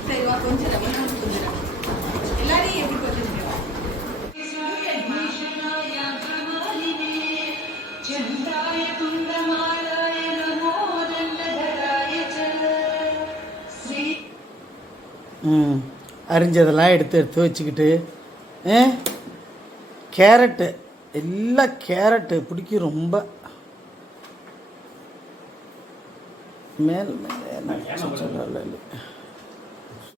சரி வா கொஞ்சம் கொஞ்சம் எல்லாரையும் எப்படி கொஞ்சம் அரிஞ்சதெல்லாம் எடுத்து வச்சுக்கிட்டு கேரட்டு எல்லாம் கேரட்டு பிடிக்கும் ரொம்ப. மேல் மேலே